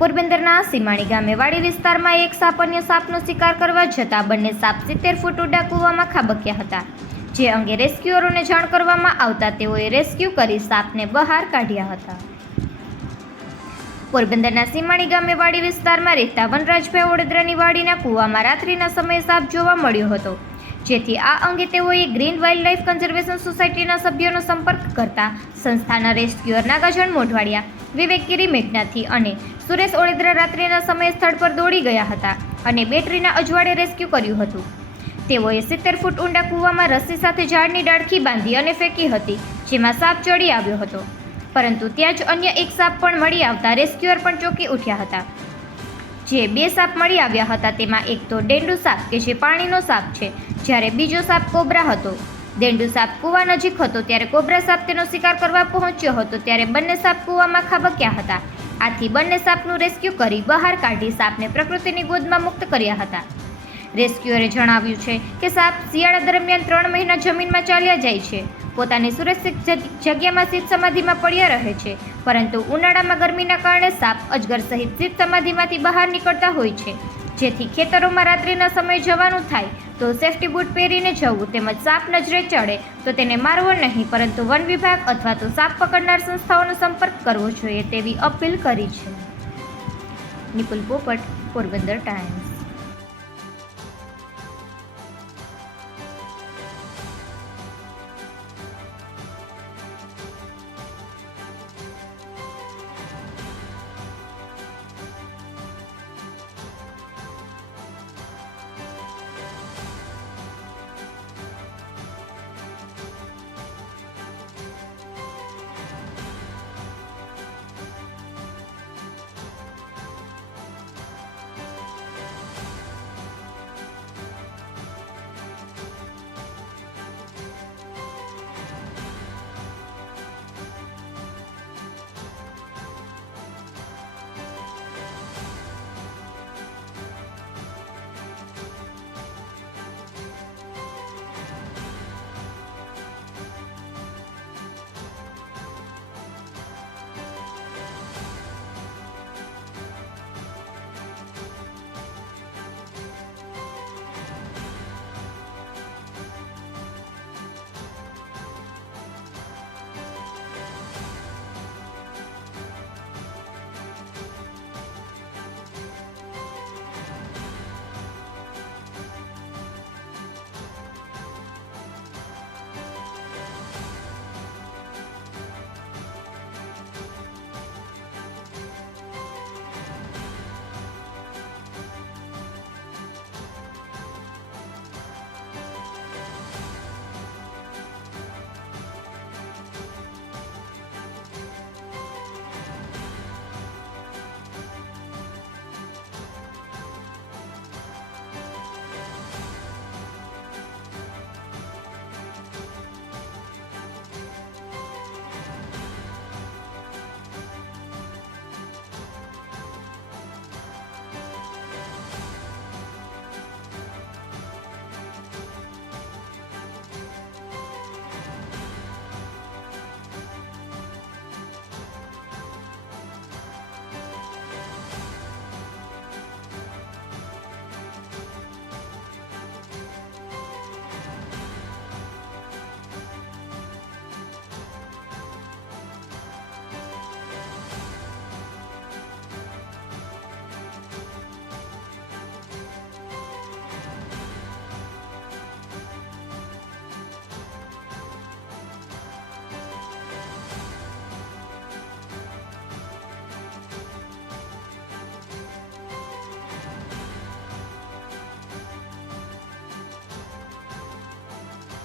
પોરબંદરના સીમાણી ગામે વાડી વિસ્તારમાં એક સાપ અન્ય સાપનો શિકાર કરવા જતા બંને સાપ 70 ફૂટ ઊંડા કૂવામાં ખાબક્યા હતા, જે અંગે રેસ્ક્યુઅરોને જાણ કરવામાં આવતા તેઓએ રેસ્ક્યુ કરી સાપને બહાર કાઢ્યા હતા. પોરબંદરના સીમાણી ગામે વાડી વિસ્તારમાં રહેતા વનરાજભાઈ ઓડેદરાની વાડીના કૂવામાં રાત્રિના સમયે સાપ જોવા મળ્યો હતો, જેથી આ અંગે તેઓએ ગ્રીન વાઇલ્ડલાઇફ કન્ઝર્વેશન સોસાયટીના સભ્યોનો સંપર્ક કરતા સંસ્થાના રેસ્ક્યુઅર નાગાજણ મોઢવાડિયા, વિવેકગીરી મેઘનાથી અને સુરેશ ઓડેદરા રાત્રિના સમયે સ્થળ પર દોડી ગયા હતા અને બેટરીના અજવાળે રેસ્ક્યુ કર્યું હતું. તેઓએ 70 ફૂટ ઊંડા કૂવામાં રસ્સી સાથે ઝાડની ડાળખી બાંધી અને ફેંકી હતી, જેમાં સાપ ચડી આવ્યો હતો, પરંતુ ત્યાં જ અન્ય એક સાપ પણ મળી આવતા રેસ્ક્યુઅર પણ ચોંકી ઉઠ્યા હતા. જે 2 સાપ મળી આવ્યા હતા તેમાં એક તો ડેન્ડુ સાપ કે જે પાણીનો સાપ છે, જ્યારે બીજો સાપ કોબરા હતો. ડેન્ડુ સાપ કૂવા નજીક હતો ત્યારે કોબરા સાપ તેનો શિકાર કરવા પહોંચ્યો હતો ત્યારે બંને સાપ કૂવામાં ખાબક્યા હતા. આથી બંને સાપનું રેસ્ક્યુ કરી બહાર કાઢી સાપને પ્રકૃતિની ગોદમાં મુક્ત કર્યા હતા. રેસ્ક્યુઅરે જણાવ્યું છે કે સાપ શિયાળા દરમિયાન 3 મહિના જમીનમાં ચાલ્યા જાય છે, પોતાની સુરક્ષિત જગ્યામાં શીત સમાધિમાં પડ્યા રહે છે, પરંતુ ઉનાળામાં ગરમીના કારણે સાપ અજગર સહિત શીત સમાધિમાંથી બહાર નીકળતા હોય છે, જેથી ખેતરોમાં રાત્રિના સમયે જવાનું થાય તો સેફ્ટી બૂટ પહેરીને જવું, તેમજ સાપ નજરે ચડે તો તેને મારવો નહીં, પરંતુ વન વિભાગ અથવા તો સાપ પકડનાર સંસ્થાઓનો સંપર્ક કરવો જોઈએ તેવી અપીલ કરી છે. નિપુલ પોપટ, પોરબંદર ટાઈમ્સ.